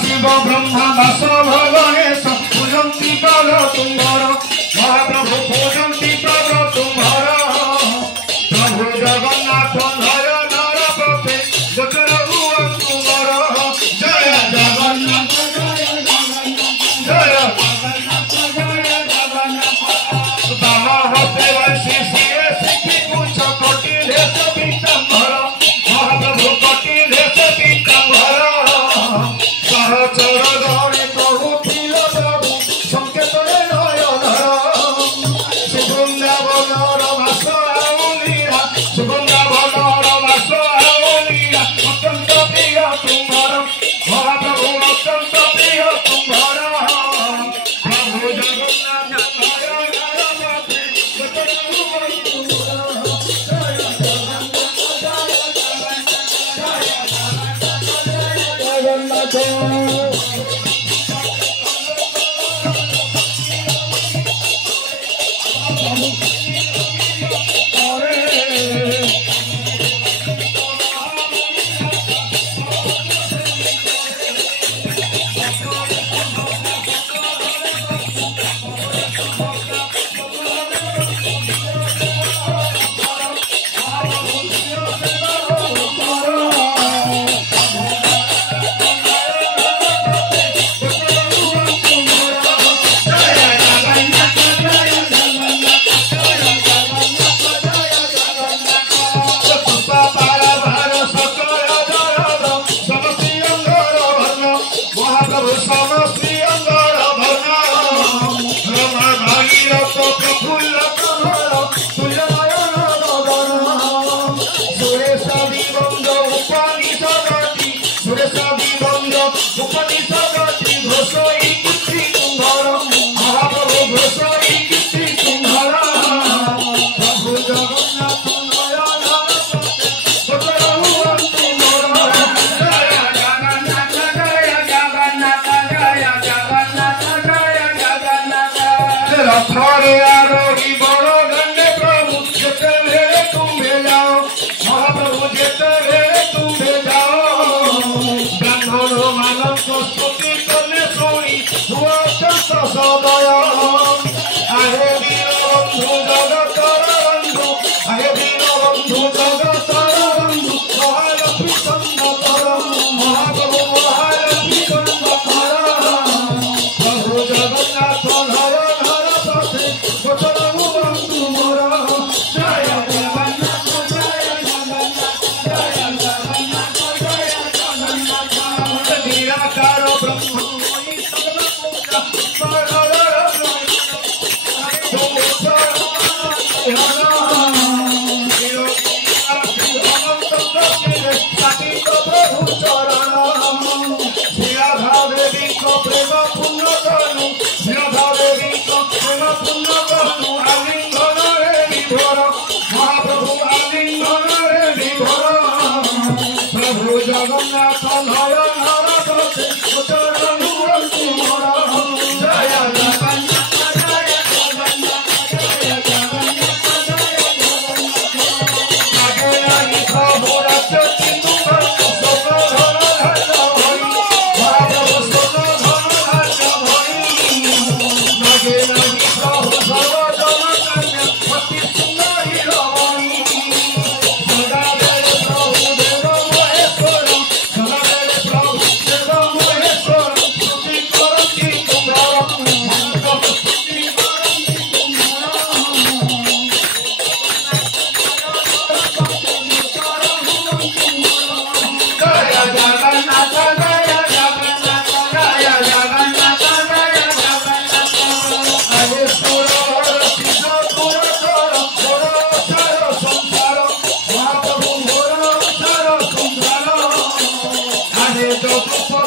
शिव ब्रह्मा दास भगणेश पूजंती पाद तुम्हारा महाप्रभु पूजंती पाद तुम्हारा प्रभु जगन्नाथ नयन रपते गोचर हुआ तुम्हारा जय जगन्नाथ जय दामा हस्ते वंशी सिए सिखी कुछ कोटि देश पीताम्बर महाप्रभु कोटि देश पीताम्बर सहचर गणे प्रभु तिल प्रभु संकेत नयनधर सुबृंदावनर वास आउलीला सुबृंदावनर वास आउलीला अत्यंत प्रिय तुम्हार महाप्रभु अत्यंत प्रिय तुम्हार प्रभु जगन्नाथ रथरे आरोही बड़ गंडे प्रभु जेते भेले तुम्हें जाओ महाप्रभु जेते भेले तुम्हें जाओ ब्राह्मण मानव स्तुति करने सुनी हुआ अत्यंत सदय आहे वीर बंधु जगतर बंधु आहे वीर बंधु जगतर बंधु महालक्ष्मी चंद्र महाप्रभु महालक्ष्मी चंद्र प्रभु जगन्नाथ जगन्नाथ Go